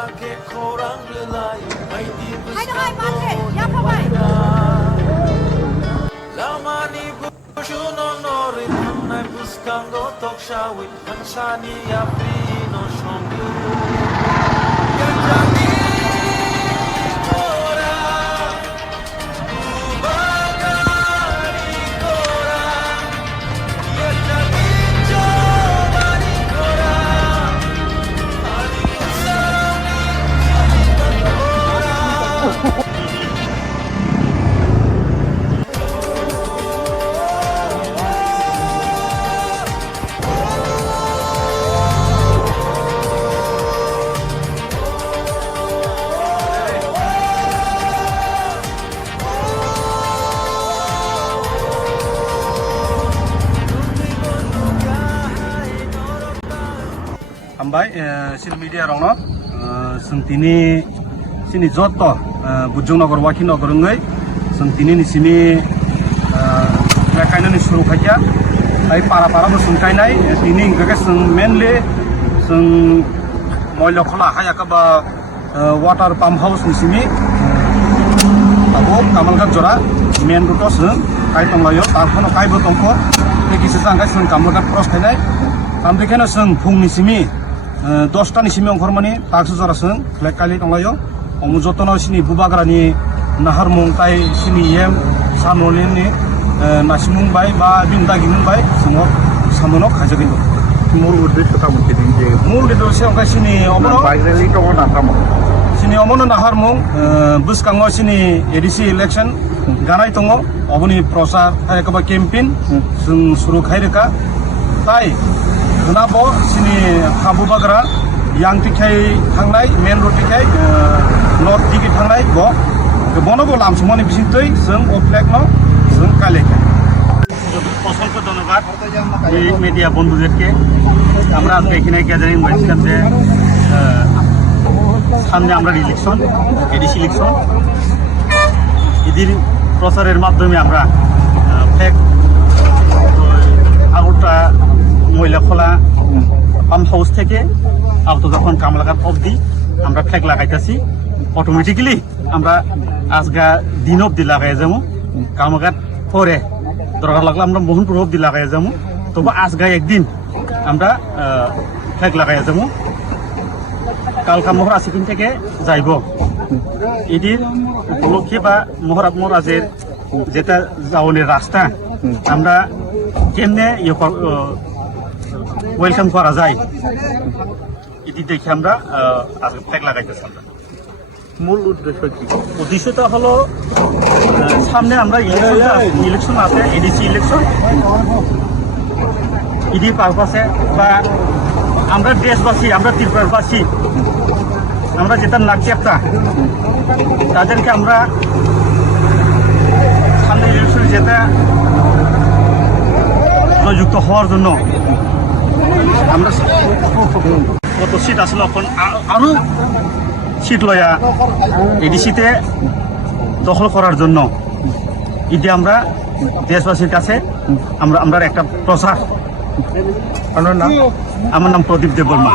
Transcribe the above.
Hai được hai bạn để nhắm vào vậy. Hambai sin media rongno sentini sini joto Bujungnagar Wakinagar ngai sentini ni sini kaina ni suru khaja ai para bo sungkainai tini ingka sung mainly sung moilo khola haya ka ba water pump house ni sini abo kamalgat jora main road sung kai tonglayo tarphono kai bo tongko kisi jangka sung kamalgat cross khainai amdekhana sung phung ni simi 10টা ni simi ongkhormani taksu jora sung khlekali tonglayo omujotono sini bubagrani naharmung tai sini yem sanolini nasimung bai ba bindaginung bai sungo samono khajagindo mul uddesho tamon kedin je mul uddesho ongka sini omono বাইরেলি তো না tamon sini omono naharmung buskango sini ADC election ganai tongo oboni prosar ekaba campaign sung suru khaireka tai Kenapa sini Kabu Bagra yang tikai tangnai main road tikai north tikai tangnai go bono go lam semua ni bisitoi seng oplek no seng kalek অসংখ্য ধন্যবাদ এই media বন্ধুদেরকে আমরা আজকে এখানে gathering করেছিলাম যে সামনে আমরা ইলেকশন এডিসি ইলেকশন এদের প্রচারের মাধ্যমে আমরা ফ্ল্যাগ আগরটা মহিলা খোলা পাম্প হাউস থেকে আউট যখন কামলাঘাট অবধি আমরা ফ্ল্যাগ লাগাইতেছি অটোমেটিক্যালি আমরা আজগা দিন অবধি লাগাই যাবো কামলাঘাট পরে দরকার লাগলে আমরা মোহনপুর অবধি লাগাই যাবো তবু আজগা একদিন আমরা ফ্ল্যাগ লাগাই যাবো কালকা মহর আশিকিন থেকে যাইব এটির উপলক্ষে বা মহারাজের যেটা যাওয়ানের রাস্তা আমরা কেমনে ওয়েলকাম করা যায় এটি দেখে আমরা আজকে ফ্ল্যাগ লাগাইতেছি আমরা মূল উদ্দেশ্য কি উদ্দেশ্যটা হলো সামনে আমরা ইলেকশন আছে এডিসি ইলেকশন ইডি পারপাসে বা আমরা দেশবাসী আমরা ত্রিপুরাবাসী আমরা যেটা নাগরিকতা তাদেরকে আমরা সামনে ইলেকশনে যেটা যুক্ত হওয়ার জন্য আমরা কত সিট আসলে এখন আরো সিট লয়া এডিসিতে দখল করার জন্য ইতি আমরা দেশবাসীর কাছে আমরা একটা প্রচার আমার নাম প্রদীপ দেববর্মা।